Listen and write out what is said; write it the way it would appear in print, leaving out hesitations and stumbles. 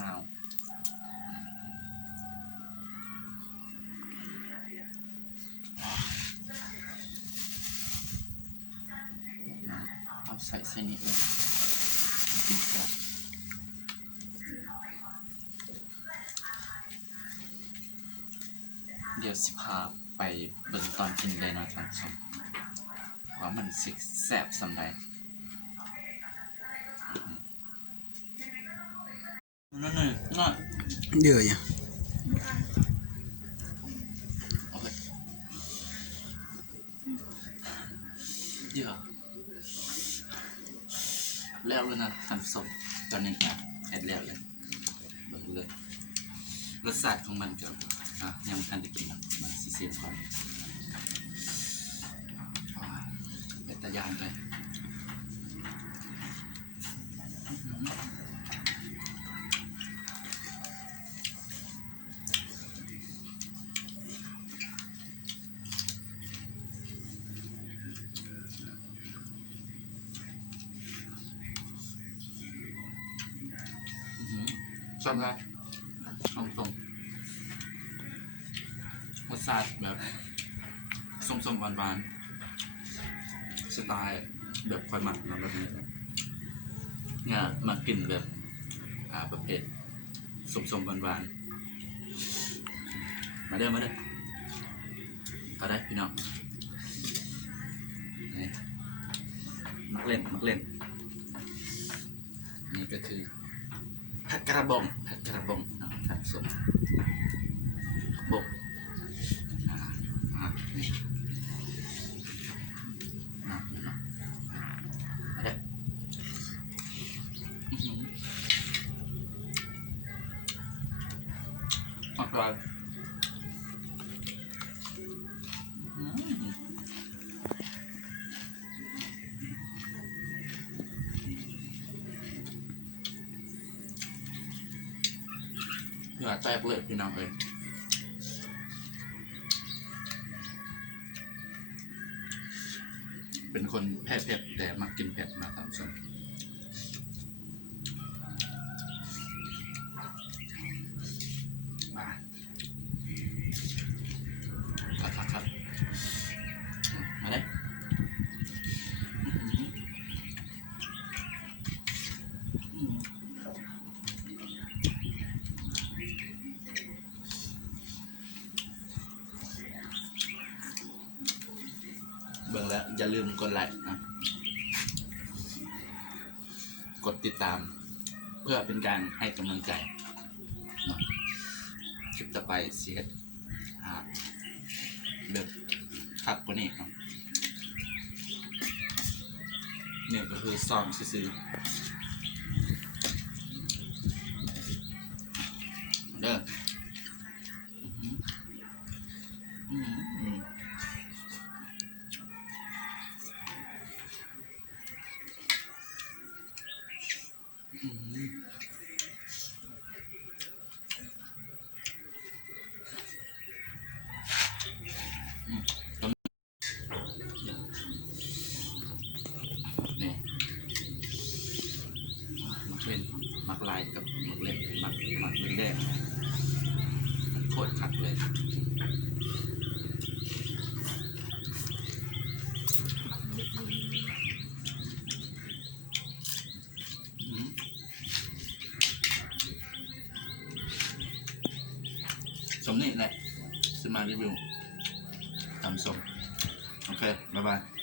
นาวเอาใส่นิดนึงกินแซ่บเดี๋ยวสิพาไปเบิ่งตอนกินได้นะท่านผู้ชมว่ามันสิแซ่บสำใดนั่นน่ะเยอะยังโอเคเยอะแล้วเลยนะท่านผู้ชมตอนนี้แอดแล้วเลยเบิ่งเลยรสชาติของมันก็ยังทันได้กินนะมันสีเสียงก่อนเป็นตะยานไปชอบไหมตรงรสชาติแบบส้มๆหวานๆสไตล์แบบค่อยหมักนะแบบนี้เนี่ยมากินแบบประเภทส้มๆหวานๆมาเด้อเอาได้พี่น้องนี่มักเล่นนี่ก็คือผัดกระบองผัดส้มบกนี่มาเด้ออร่อยอย่าแตกเลยพี่น้องเลยเป็นคนแพ้เผ็ดแต่มักกินเผ็ดมาตามส่วนครับมาได้เบิ่งแล้วอย่าลืมกดไลค์นะกดติดตามเพื่อเป็นการให้กำลังใจคลิปต่อไปเสียแบบคักกว่านี้ครับเนี่ยก็คือซ้อมซื้อเด้อมักลายกับมักเล่นมักเล่นแรกโคตรขัดเลยสมนี่แหละจะมารีวิวทำส้มโอเคบ๊ายบาย